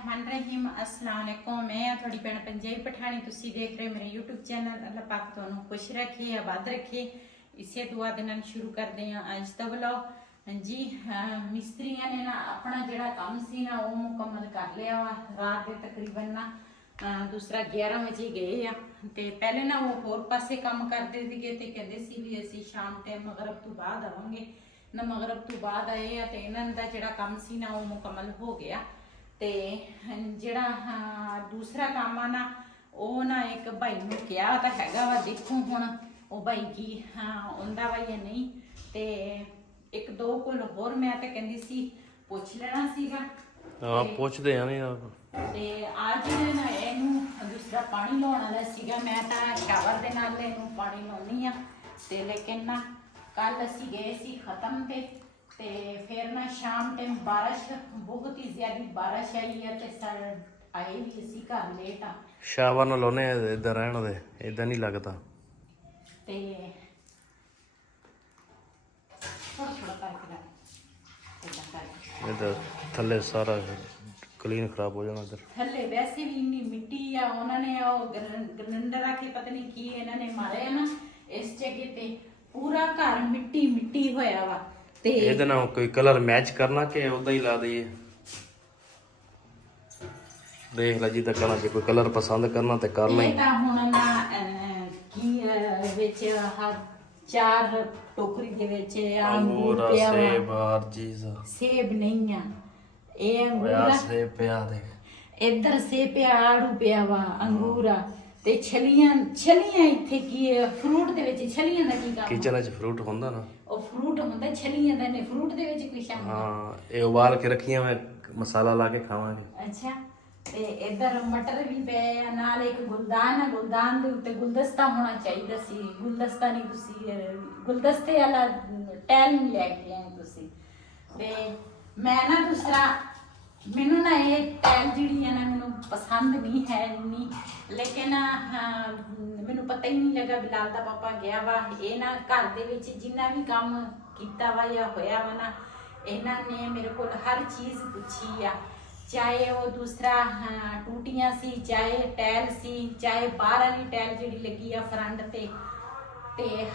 बिस्मिल्लाहिर्रहमानिर्रहीम अस्सलाम वालेकुम। मैं थोड़ी भैन पंजाबी पठानी, तुसी देख रहे हो मेरे यूट्यूब चैनल। अल्लाह पाक तुहानू खुश रखे, आबाद रखे। इसे दुआ दे नाल शुरू करते हैं अज दा व्लॉग। जी मिस्त्रियां ने ना अपना जिहड़ा काम सी ना वो मुकम्मल कर लिया वा। रात के तकरीबन ना दूसरा 11 बजे गए आ ते पहले ना वो होर पासे काम करते सीगे ते कहंदे सी भी असीं शाम टाइम मगरब तो बाद आवांगे ना। मगरब तो बाद आए आ ते इन्हां दा जिहड़ा काम सी ना वो मुकम्मल हो गया। ते जिहड़ा दूसरा काम आ ना ਉਹ ਨਾ ਇੱਕ ਭਾਈ ਨੂੰ ਕਿਹਾ ਤਾਂ ਹੈਗਾ ਵਾ, ਦੇਖੋ ਹੁਣ ਉਹ ਭਾਈ ਕੀ ਆਉਂਦਾ ਵਾ ਜਾਂ ਨਹੀਂ। ਤੇ ਇੱਕ ਦੋ ਕੋਲ ਹੋਰ ਮੈਂ ਤਾਂ ਕਹਿੰਦੀ ਸੀ ਪੁੱਛ ਲੈਣਾ ਸੀਗਾ। ਹਾਂ ਪੁੱਛਦੇ ਆ ਨਹੀਂ ਤੇ ਅੱਜ ਨਾ ਇਹਨੂੰ ਦੂਸਰਾ ਪਾਣੀ ਲਾਉਣ ਵਾਲਾ ਸੀਗਾ। ਮੈਂ ਤਾਂ ਸ਼ਾਵਰ ਦੇ ਨਾਲ ਇਹਨੂੰ ਪਾਣੀ ਲਾਉਣੀ ਆ ਤੇ ਲੇਕਿਨ ਨਾ ਕੱਲ ਅਸੀਂ ਗਏ ਸੀ ਖਤਮ ਤੇ फिर ना शाम टाइम बारिश बहुत ही ज्यादा बारिश आई है ते आए भी इसी घर लेट आ। शावर ना लाने इधर रहन दे, इधर नहीं लगता ते थोड़ा करके इधर थल्ले सारा क्लीन खराब हो जाना। इधर थल्ले वैसे भी इन्नी मिट्टी आ, उन्होंने ग्राइंडर आके पता नहीं की इन्होंने मारे ना इस जगह ते पूरा घर मिट्टी मिट्टी होया वा। ਇਹਦੇ ਨਾਲ ਕੋਈ ਕਲਰ ਮੈਚ ਕਰਨਾ ਕਿ ਉਦਾਂ ਹੀ ਲਾ ਦਈਏ? ਦੇਖ ਲੈ ਜੀ ਤਾਂ ਕਹਣਾ ਜੇ ਕੋਈ ਕਲਰ ਪਸੰਦ ਕਰਨਾ ਤੇ ਕਰ ਲੈ। ਇਹ ਤਾਂ ਹੁਣ ਨਾ ਕੀ ਵਿੱਚ ਹਰ ਚਾਰ ਟੋਕਰੀ ਦੇ ਵਿੱਚ ਅੰਗੂਰ ਪਿਆ ਵਾ। ਸੇਬ ਹਰ ਚੀਜ਼। ਸੇਬ ਨਹੀਂ ਆ ਇਹ ਅੰਗੂਰ ਆ। ਸੇਬ ਪਿਆ ਦੇਖ ਇੱਧਰ ਸੇਬ ਪਿਆ, ਆੜੂ ਪਿਆ ਵਾ, ਅੰਗੂਰ ਆ ਤੇ ਛਲੀਆਂ ਇੱਥੇ ਕੀ ਫਰੂਟ ਦੇ ਵਿੱਚ ਛਲੀਆਂ ਦਾ ਕੀ ਕੰਮ? ਕਿਚਨ 'ਚ ਫਰੂਟ ਹੁੰਦਾ ਨਾ, ਉਹ ਫਰੂਟ ਹੁੰਦਾ ਛਲੀਆਂ ਦਾ ਨੇ, ਫਰੂਟ ਦੇ ਵਿੱਚ ਕੋਈ ਸ਼ਾਮਿਲ? ਹਾਂ ਇਹ ਉਬਾਲ ਕੇ ਰੱਖੀਆਂ ਮੈਂ ਮਸਾਲਾ ਲਾ ਕੇ ਖਾਵਾਂਗੇ। ਅੱਛਾ ਤੇ ਇੱਧਰ ਮਟਰ ਵੀ ਪਏ ਆ, ਨਾਲ ਇੱਕ ਗੁਲਦਾਨ ਆ, ਗੁਲਦਾਨ ਦੇ ਉੱਤੇ ਗੁਲਦਸਤਾ ਹੋਣਾ ਚਾਹੀਦਾ ਸੀ। ਗੁਲਦਸਤਾ ਨਹੀਂ, ਤੁਸੀਂ ਗੁਲਦਸਤੇ ਵਾਲਾ ਟੈਲ ਨਹੀਂ ਲੈ ਕੇ ਆਏ ਤੁਸੀਂ। ਤੇ ਮੈਂ ਨਾ ਦੂਸਰਾ ਮੈਨੂੰ ਨਾ ਇਹ ਟੈਲ ਜਿਹੜੀ ਹੈ ਨਾ ਮੈਨੂੰ ਪਸੰਦ ਨਹੀਂ ਹੈ ਇੰਨੀ, ਲੇਕਿਨ ਮੈਨੂੰ ਪਤਾ ਹੀ ਨਹੀਂ ਲੱਗਾ ਬਿਲਾਲ ਦਾ ਪਾਪਾ ਗਿਆ ਵਾ। ਇਹ ਨਾ ਘਰ ਦੇ ਵਿੱਚ ਜਿੰਨਾ ਵੀ ਕੰਮ ਕੀਤਾ ਵਾ ਜਾਂ ਹੋਇਆ ਵਾ ਨਾ, ਇਹਨਾਂ ਨੇ ਮੇਰੇ ਕੋਲ ਹਰ ਚੀਜ਼ ਪੁੱਛੀ ਆ। ਚਾਹੇ ਉਹ ਦੂਸਰਾ ਟੂਟੀਆਂ ਸੀ, ਚਾਹੇ ਟੈਲ ਸੀ, ਚਾਹੇ ਬਾਹਰ ਵਾਲੀ ਟੈਲ ਜਿਹੜੀ ਲੱਗੀ ਆ ਫਰੰਟ ਤੇ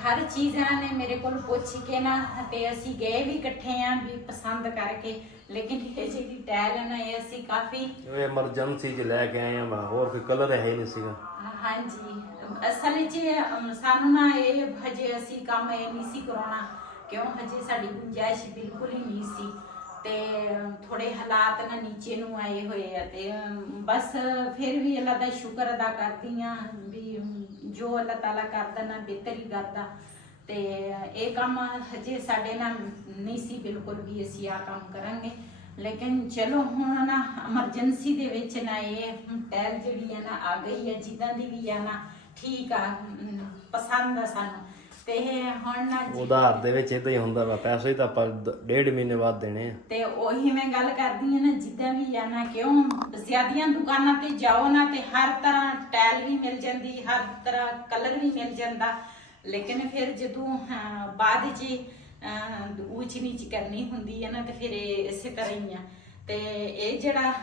ਹਰ ਚੀਜ਼ ਇਹਨਾਂ ਨੇ ਮੇਰੇ ਕੋਲ ਪੁੱਛ ਕੇ ਨਾ ਤੇ ਅਸੀਂ ਗਏ ਵੀ ਇਕੱਠੇ ਆ ਵੀ ਪਸੰਦ ਕਰਕੇ। ਲੇਕਿਨ ਇਹ ਜਿਹੜੀ ਟੈਲ ਹੈ ਨਾ ਇਹ ਅਸੀਂ ਕਾਫੀ ਐਮਰਜੈਂਸੀ 'ਚ ਲੈ ਕੇ ਆਏ ਆ, ਹੋਰ ਕੋਈ ਕਲਰ ਹੈ ਹੀ ਨਹੀਂ ਸੀਗਾ। ਹਾਂਜੀ ਅਸਲ 'ਚ ਸਾਨੂੰ ਨਾ ਇਹ ਹਜੇ ਅਸੀਂ ਕੰਮ ਇਹ ਨਹੀਂ ਸੀ ਕਰਾਉਣਾ, ਕਿਉਂ ਹਜੇ ਸਾਡੀ ਗੁੰਜਾਇਸ਼ ਬਿਲਕੁਲ ਹੀ ਨਹੀਂ ਸੀ ਤੇ ਥੋੜੇ ਹਾਲਾਤ ਨਾ ਨੀਚੇ ਨੂੰ ਆਏ ਹੋਏ ਆ। ਤੇ ਬਸ ਫਿਰ ਵੀ ਅੱਲਾ ਦਾ ਸ਼ੁਕਰ ਅਦਾ ਕਰਦੀ ਆ ਵੀ ਜੋ ਅੱਲਾਹ ਤਾਲਾ ਕਰਦਾ ਨਾ ਬਿਹਤਰ ਹੀ ਕਰਦਾ। ਤੇ ਇਹ ਕੰਮ ਹਜੇ ਸਾਡੇ ਨਾਲ ਨਹੀਂ ਸੀ ਬਿਲਕੁਲ ਵੀ ਅਸੀਂ ਆ ਕੰਮ ਕਰਾਂਗੇ, ਲੇਕਿਨ ਚਲੋ ਹੁਣ ਨਾ ਐਮਰਜੈਂਸੀ ਦੇ ਵਿੱਚ ਨਾ ਇਹ ਟੈਲ ਜਿਹੜੀ ਆ ਨਾ ਆ ਗਈ ਹੈ, ਜਿੱਦਾਂ ਦੀ ਵੀ ਆ ਨਾ ਠੀਕ ਆ, ਪਸੰਦ ਆ ਸਾਨੂੰ। ਤੇ ਹੁਣ ਨਾ ਉਧਾਰ ਦੇ ਵਿੱਚ ਇਦਾਂ ਹੀ ਹੁੰਦਾ ਵਾ, ਪੈਸੇ ਤਾਂ ਆਪਾਂ 1.5 ਮਹੀਨੇ ਬਾਅਦ ਦੇਣੇ ਆ। ਤੇ ਉਹੀ ਮੈਂ ਗੱਲ ਕਰਦੀ ਆ ਨਾ, ਜਿੱਦਾਂ ਵੀ ਆ ਨਾ ਕਿਉਂ ਜ਼ਿਆਦੀਆਂ ਦੁਕਾਨਾਂ ਤੇ ਜਾਓ ਨਾ ਤੇ ਹਰ ਤਰ੍ਹਾਂ ਟੈਲ ਵੀ ਮਿਲ ਜਾਂਦੀ, ਹਰ ਤਰ੍ਹਾਂ ਕਲਰ ਵੀ ਮਿਲ ਜਾਂਦਾ, ਲੇਕਿਨ ਫਿਰ ਜਦੋਂ ਬਾਅਦ 'ਚ ਊਚ ਨੀਚ ਕਰਨੀ ਹੁੰਦੀ ਹੈ ਨਾ ਤੇ ਫਿਰ ਇਸੇ ਤਰ੍ਹਾਂ ਹੀ ਆ। ਤੇ ਇਹ ਜਿਹੜਾ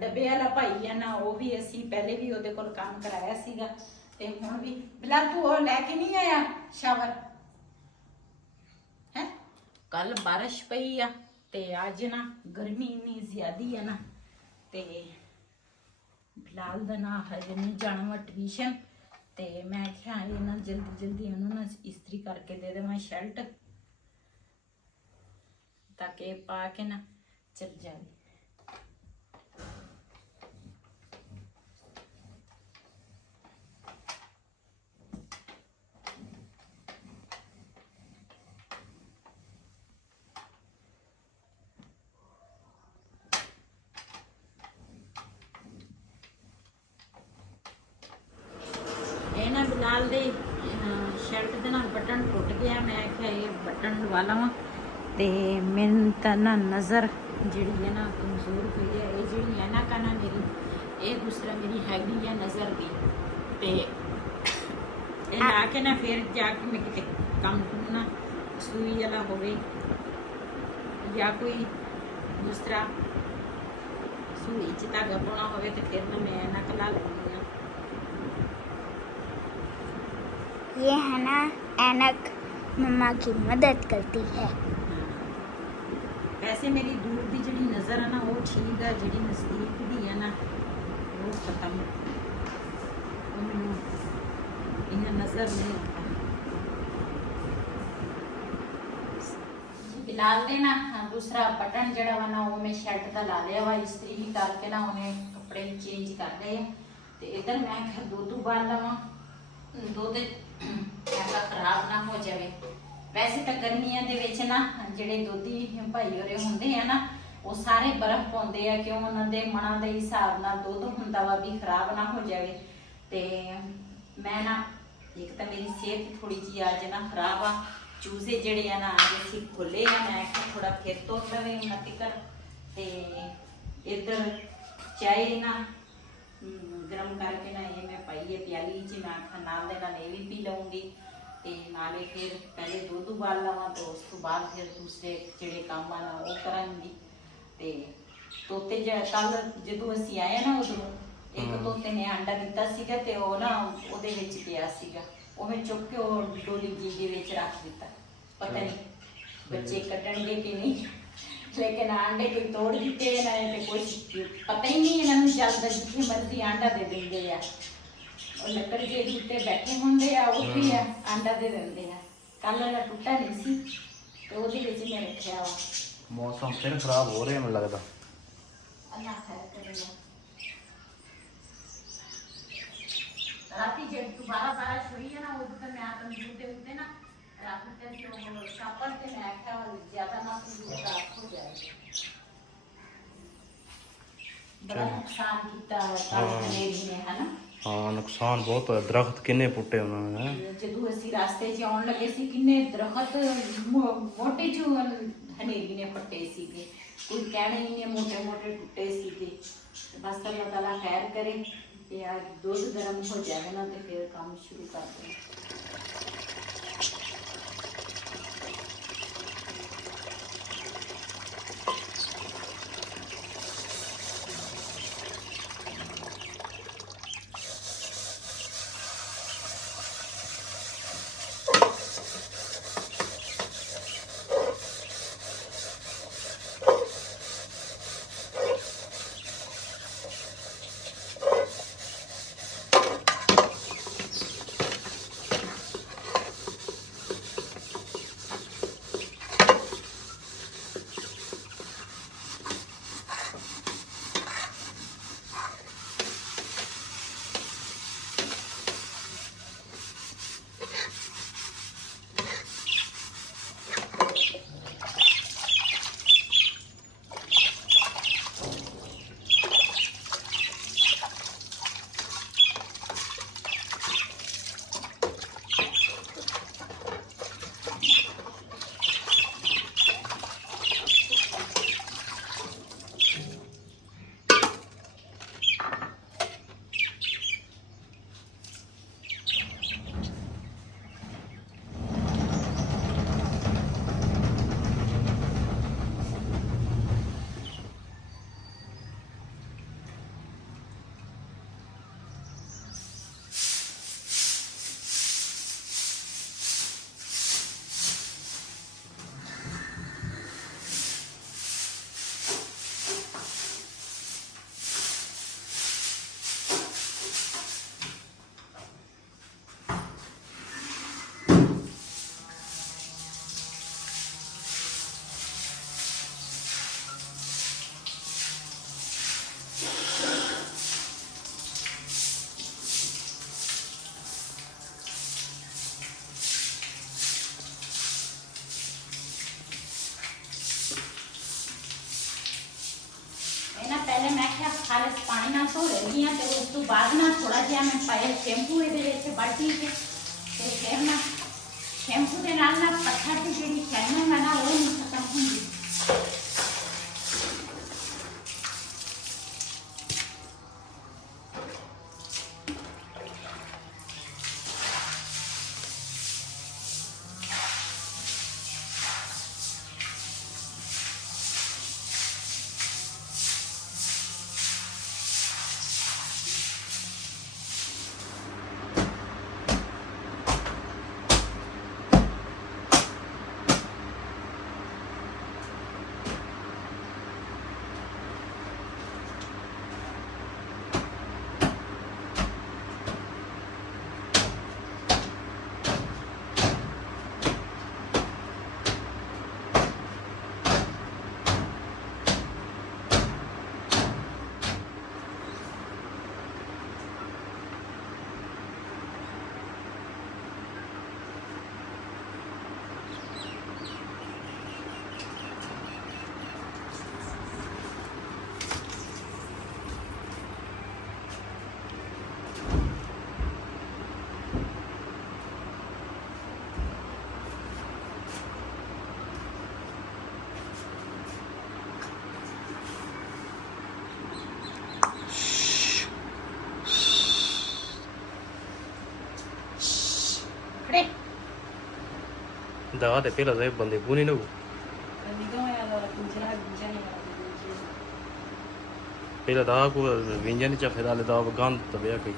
ਡੱਬੇ ਵਾਲਾ ਭਾਈ ਆ ਨਾ ਉਹ ਵੀ ਅਸੀਂ ਪਹਿਲੇ ਵੀ ਉਹਦੇ ਕੋਲ ਕੰਮ ਕਰਾਇਆ ਸੀਗਾ ਤੇ ਹੁਣ ਵੀ। ਬਿਲਾਲ ਤੂੰ ਉਹ ਲੈ ਕੇ ਨਹੀਂ ਆਇਆ ਸ਼ਾਵਰ ਹੈ? ਕੱਲ ਬਾਰਿਸ਼ ਪਈ ਆ ਤੇ ਅੱਜ ਨਾ ਗਰਮੀ ਇੰਨੀ ਜ਼ਿਆਦੀ ਆ ਨਾ ਤੇ ਬਿਲਾਲ ਦਾ ਨਾ ਹਜੇ ਨਹੀਂ ਜਾਣਾ ਵਾ ਟਿਊਸ਼ਨ। ਤੇ ਮੈਂ ਕਿਹਾ ਇਹ ਨਾ ਜਲਦੀ ਉਹਨੂੰ ਨਾ ਇਸਤਰੀ ਕਰਕੇ ਦੇ ਦੇਵਾਂ ਸ਼ਰਟ ਤਾਂ ਕਿ ਪਾ ਕੇ ਨਾ ਚੱਲ ਜਾਵੇ। ਇਹ ਨਾ ਬਿਲਾਲ ਦੇ ਸ਼ਰਟ ਦੇ ਨਾਲ ਬਟਨ ਟੁੱਟ ਗਿਆ, ਮੈਂ ਕਿਹਾ ਇਹ ਬਟਨ ਲਵਾ ਲਵਾਂ। ਤੇ ਮੈਨੂੰ ਤਾਂ ਨਾ ਨਜ਼ਰ ਜਿਹੜੀ ਹੈ ਨਾ ਕਮਜ਼ੋਰ ਹੋਈ ਹੈ। ਇਹ ਜਿਹੜੀ ਐਨਕ ਆ ਨਾ ਮੇਰੀ, ਇਹ ਦੂਸਰਾ ਮੇਰੀ ਹੈਗੀ ਹੈ ਨਜ਼ਰ ਦੀ। ਤੇ ਇਹ ਲਾ ਕੇ ਨਾ ਫਿਰ ਜਾ ਕੇ ਮੈਂ ਕਿਤੇ ਕੰਮ ਕਰਨਾ, ਸੂਈ ਵਾਲਾ ਹੋਵੇ ਜਾਂ ਕੋਈ ਦੂਸਰਾ ਸੂਈ 'ਚ ਧਾਗਾ ਪਾਉਣਾ ਹੋਵੇ ਤੇ ਫਿਰ ਨਾ ਮੈਂ ਨਾ ਕਲਾ ਲੈਂਦੀ ਹਾਂ। ये है ना ऐनक मम्मा की मदद करती है। ਵੈਸੇ ਮੇਰੀ ਦੂਰ ਦੀ ਜਿਹੜੀ ਨਜ਼ਰ ਆ ਨਾ ਉਹ ਠੀਕ ਆ, ਜਿਹੜੀ ਨਜ਼ਦੀਕ ਦੀ ਆ ਨਾ ਉਹ ਖਤਮ। ਉਹ ਮੈਨੂੰ ਇਹਨਾਂ ਨਜ਼ਰ ਨਹੀਂ ਆਉਂਦਾ। ਬਿਲਾਲ ਦੇ ਨਾ ਦੂਸਰਾ ਬਟਨ ਜਿਹੜਾ ਵਾ ਨਾ ਉਹ ਮੈਂ ਸ਼ਰਟ ਦਾ ਲਾ ਲਿਆ ਵਾ, ਇਸਤਰੀ ਵੀ ਕਰਕੇ ਨਾ ਉਹਨੇ ਕੱਪੜੇ ਵੀ ਚੇਂਜ ਕਰ ਲਏ ਆ। ਤੇ ਇੱਧਰ ਮੈਂ ਕਿਹਾ ਦੁੱਧ ਉਬਾਲ ਲਵਾਂ, ਦੁੱਧ ਐਸਾ ਖਰਾਬ ਨਾ ਹੋ ਜਾਵੇ। ਵੈਸੇ ਤਾਂ ਗਰਮੀਆਂ ਦੇ ਵਿੱਚ ਨਾ ਜਿਹੜੇ ਦੁੱਧੀ ਭਾਈ ਹੋਰੇ ਹੁੰਦੇ ਆ ਨਾ ਉਹ ਸਾਰੇ ਬਰਫ਼ ਪਾਉਂਦੇ ਆ, ਕਿਉਂ ਉਹਨਾਂ ਦੇ ਮਨਾਂ ਦੇ ਹਿਸਾਬ ਨਾਲ ਦੁੱਧ ਹੁੰਦਾ ਵਾ ਵੀ ਖਰਾਬ ਨਾ ਹੋ ਜਾਵੇ। ਤੇ ਮੈਂ ਨਾ ਇੱਕ ਤਾਂ ਮੇਰੀ ਸਿਹਤ ਥੋੜੀ ਜਿਹੀ ਅੱਜ ਨਾ ਖਰਾਬ ਆ, ਚੂਜ਼ੇ ਜਿਹੜੇ ਆ ਨਾ ਅੱਜ ਅਸੀਂ ਖੋਲੇ ਆ, ਮੈਂ ਕਿਹਾ ਥੋੜਾ ਫਿਰ ਤੋਂ ਲਵੇ ਉਹਨਾਂ ਤਿਕਰ। ਤੇ ਇੱਧਰ ਚਾਹ ਨਾ ਗਰਮ ਕਰਕੇ ਨਾ ਇਹ ਮੈਂ ਪਾਈ ਹੈ ਪਿਆਲੀ 'ਚ, ਮੈਂ ਆਖਾਂ ਨਾਲ ਦੇ ਨਾਲ ਇਹ ਵੀ ਪੀ ਲਵਾਂਗੀ ਤੇ ਨਾਲੇ ਫਿਰ ਪਹਿਲੇ ਦੁੱਧ ਉਬਾਲ ਲਵਾਂ ਤੇ ਉਸ ਤੋਂ ਬਾਅਦ ਫਿਰ ਦੂਸਰੇ ਜਿਹੜੇ ਕੰਮ ਆ ਨਾ ਉਹ ਕਰਾਂਗੀ। ਤੇ ਤੋਤੇ ਕੱਲ ਜਦੋਂ ਅਸੀਂ ਆਏ ਨਾ ਉਦੋਂ ਇੱਕ ਤੋਤੇ ਨੇ ਅੰਡਾ ਦਿੱਤਾ ਸੀਗਾ ਤੇ ਉਹ ਨਾ ਉਹਦੇ ਵਿੱਚ ਪਿਆ ਸੀਗਾ, ਉਹ ਮੈਂ ਚੁੱਕ ਕੇ ਉਹ ਡੋਲੀ ਜੀ ਦੇ ਵਿੱਚ ਰੱਖ ਦਿੱਤਾ। ਪਤਾ ਨਹੀਂ ਬੱਚੇ ਕੱਢਣਗੇ ਕਿ ਨਹੀਂ, ਲੇਕਿਨ ਆਂਡੇ ਕੋਈ ਤੋੜ ਦਿੱਤੇ ਨਾ ਤੇ ਕੁਝ ਪਤਾ ਹੀ ਨਹੀਂ ਇਹਨਾਂ ਨੂੰ ਚੱਲਦਾ, ਜਿੱਥੇ ਮਰਜ਼ੀ ਆਂਡਾ ਦੇ ਦਿੰਦੇ ਆ। ਉਹ ਲੱਕੜੀ ਦੇ ਉੱਤੇ ਬੈਠੇ ਹੁੰਦੇ ਆ, ਉੱਥੇ ਹੀ ਆਂਡਾ ਦੇ ਦਿੰਦੇ ਆ। ਕੱਲ ਵਾਲਾ ਟੁੱਟਾ ਨਹੀਂ ਸੀ ਤੇ ਉਹਦੇ ਵਿੱਚ ਮੈਂ ਰੱਖਿਆ ਵਾ। ਮੌਸਮ ਫਿਰ ਖਰਾਬ ਹੋ ਰਿਹਾ ਮੈਨੂੰ ਲੱਗਦਾ। ਅੱਲਾਹ ਖੈਰ ਕਰੇਗਾ। ਰਾਤੀ ਜੇ ਦੁਬਾਰਾ ਬਾਰਿਸ਼ ਹੋਈ ਹੈ ਨਾ ਉਦੋਂ ਤਾਂ ਮੈਂ ਤੰਦੂਰ ਦੇ ਉੱਤੇ ਨਾ ਰੱਖ ਦਿੱਤੇ ਸੀ ਉਹ ਛਾਪੜ ਤੇ, ਮੈਂ ਆਖਿਆ ਜ਼ਿਆਦਾ ਨਾ ਤੰਦੂਰ ਖਰਾਬ ਹੋ ਜਾਏ। ਬੜਾ ਨੁਕਸਾਨ ਕੀਤਾ ਕੱਲ ਹਨੇਰੀ ਨੇ, ਹਨਾ। ਹਾਂ ਨੁਕਸਾਨ ਬਹੁਤ ਹੋਇਆ, ਦਰਖਤ ਕਿੰਨੇ ਪੁੱਟੇ ਉਹਨਾਂ ਨੇ। ਜਦੋਂ ਅਸੀਂ ਰਸਤੇ 'ਚ ਆਉਣ ਲੱਗੇ ਸੀ ਕਿੰਨੇ ਦਰਖਤ ਮੋਟੇ ਜੋ ਹਨੇਰੀ ਨੇ ਪੱਟੇ ਸੀਗੇ, ਕੋਈ ਕਹਿਣੇ ਹੀ ਨਹੀਂ, ਮੋਟੇ ਮੋਟੇ ਟੁੱਟੇ ਸੀਗੇ। ਬਸ ਅੱਲਾਹ ਤਾਲਾ ਖੈਰ ਕਰੇ ਤੇ ਆ ਦੁੱਧ ਗਰਮ ਹੋ ਜਾਵੇ ਨਾ ਤੇ ਫਿਰ ਕੰਮ ਸ਼ੁਰੂ ਕਰਦੇ ਹਾਂ। पहले मैं क्या खालिस पानी ना धो लेंगी हाँ, तो उस तो बाद ना थोड़ा जिहा मैं पाया शैम्पू ये बाटी के फिर ना शैम्पू के नाल ना पत्थर की जी शैनिंग है ना वो नहीं खत्म होंगी। ਦਾ ਤੇ ਪਹਿਲਾਂ ਦੇ ਬੰਦੇ ਪੂਰੀ ਨੂੰ ਪਹਿਲਾਂ ਦਾ ਕੋ ਵਿੰਜਨ ਚ ਫਿਰ ਆਲੇ ਦਾ ਗੰਦ ਤਵਿਆ ਕੋਈ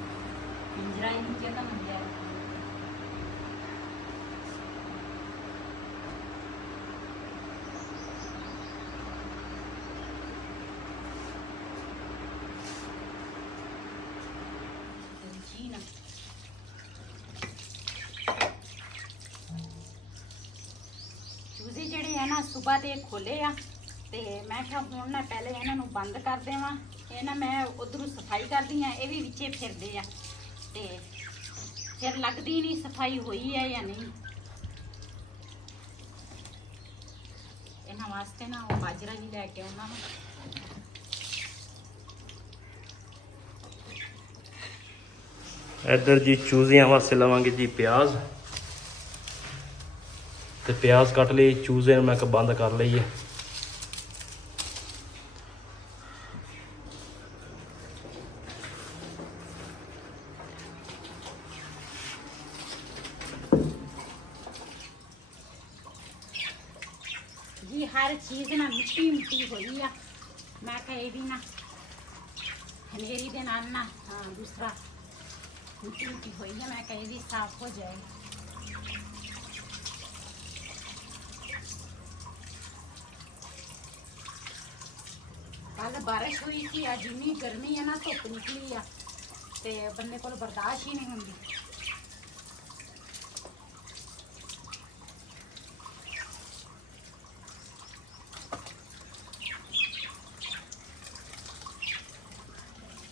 ਚੂਜ਼ੇ ਜਿਹੜੇ ਆ ਨਾ ਸਵੇਰ ਦੇ ਖੋਲੇ ਆ ਤੇ ਮੈਂ ਕਿਹਾ ਹੁਣ ਨਾ ਪਹਿਲੇ ਇਹਨਾਂ ਨੂੰ ਬੰਦ ਕਰ ਦੇਵਾਂ। ਇਹ ਨਾ ਮੈਂ ਉਧਰੋਂ ਸਫਾਈ ਕਰਦੀ ਆ, ਇਹ ਵੀ ਵਿੱਚੇ ਫਿਰਦੇ ਆ ਤੇ ਫਿਰ ਲੱਗਦੀ ਨਹੀਂ ਸਫਾਈ ਹੋਈ ਹੈ ਜਾਂ ਨਹੀਂ। ਇਹਨਾਂ ਵਾਸਤੇ ਨਾ ਉਹ ਬਾਜਰਾ ਵੀ ਲੈ ਕੇ ਆਉਣਾ ਵਾ। ਇੱਧਰ ਜੀ ਚੂਜ਼ਿਆਂ ਵਾਸਤੇ ਲਵਾਂਗੇ ਜੀ ਪਿਆਜ਼ ਤੇ ਪਿਆਜ਼ ਕੱਟ ਲਈ। ਚੂਜ਼ੇ ਨੂੰ ਮੈਂ ਬੰਦ ਕਰ ਲਈ ਹੈ। जी हर चीज़ ना मिट्टी मिट्टी हुई है। मैं कहा ये भी ना हनेरी दे नाल ना दूसरा मिट्टी मिट्टी हुई है। मैं कहा ये भी साफ हो जाए। कल बारिश हुई थी, अज इन्नी गर्मी है ना, धुप निकली है ते बंदे को बर्दाश्त ही नहीं होंगी।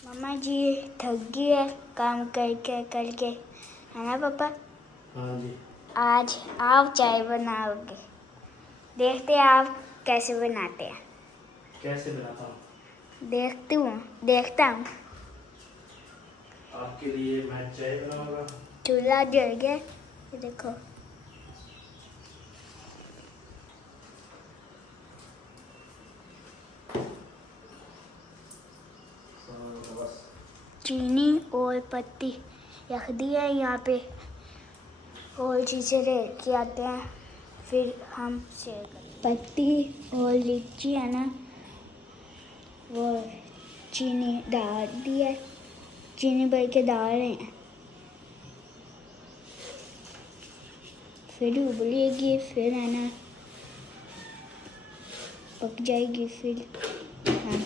मम्मा जी थक गई है काम करके करके, है ना पापा? हाँ जी। आज आप चाय बनाओगे, देखते हैं आप कैसे बनाते हैं। कैसे बनाता हूँ? देखता हूँ। आपके लिए मैं चाय बनाऊंगा। चूल्हा जल गया, ये देखो। चीनी और पत्ती रख दी है यहाँ पे, और चीज़ें रख के आते हैं फिर हम शेयर करते। पत्ती और लीची है ना, वो चीनी डाल दी है, चीनी भर के डाल रहे हैं, फिर उबलेगी, फिर है ना पक जाएगी, फिर हाँ